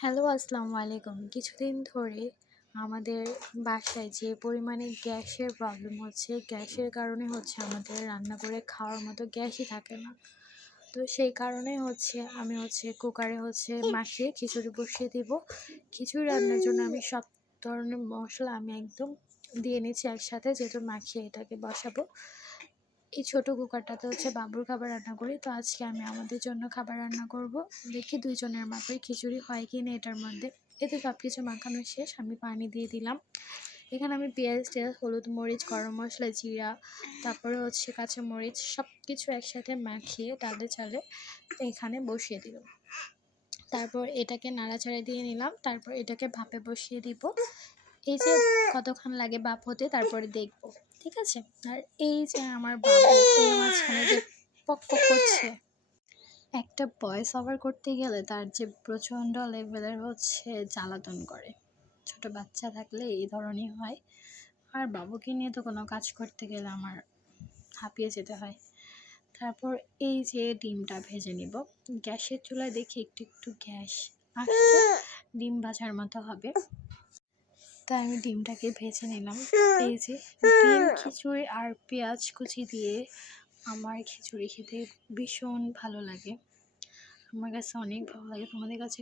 Hello, আসসালামু আলাইকুম। কিছুদিন ধরে আমাদের বাসায় যে পরিমাণে গ্যাসের প্রবলেম হচ্ছে, গ্যাসের কারণে আমাদের রান্না করে খাওয়ার মতো গ্যাসই থাকে না। তো সেই কারণে আমি কুকারে মাখিয়ে খিচুড়ি বসিয়ে দিব। খিচুড়ি রান্নার জন্য আমি সব ধরনের মসলা আমি একদম দিয়ে নিচ্ছি একসাথে, যেহেতু মাখিয়ে এটাকে বসাবো। এই ছোট কুকারটাতে বাবুর খাবার রান্না করি। তো আজকে আমি আমাদের জন্য খাবার রান্না করব। দেখি ২ জনের মাপের খিচুড়ি হয় কি না এটার মধ্যে। এতে সব কিছু মাখানো শেষ, আমি পানি দিয়ে দিলাম। এখানে আমি পেঁয়াজ টেয়াজ, হলুদ মরিচ, গরম মশলা, জিরা, তারপরে কাঁচামরিচ সব কিছু একসাথে মাখিয়ে ডালে চালে এখানে বসিয়ে দিলাম। তারপর এটাকে নাড়াচাড়া দিয়ে নিলাম। তারপর এটাকে ভাপে বসিয়ে দিব। এই যে কতক্ষণ লাগে ভাপ হতে, তারপরে দেখব। ঠিক আছে? আর এই যে আমার বাবু এর মাঝখানে যে পক পক করছে, একটা ভয়েস ওভার করতে গেলে তার যে প্রচণ্ড লেভেলের জ্বালাতন করে। ছোট বাচ্চা থাকলে এই ধরনই হয়। আর বাবুকে নিয়ে তো কোনো কাজ করতে গেলে আমার হাঁপিয়ে যেতে হয়। তারপর এই যে ডিমটা ভেজে নিব। গ্যাসের চুলায় দেখি একটু একটু গ্যাস আসছে, ডিম ভাজার মতো হবে। তাই আমি ডিমটাকে ভেজে নিলাম। এই যে ডিম খিচুড়ি আর পেঁয়াজ কুচি দিয়ে আমার খিচুড়ি খেতে ভীষণ ভালো লাগে। আমার কাছে অনেক ভালো লাগে। তোমাদের কাছে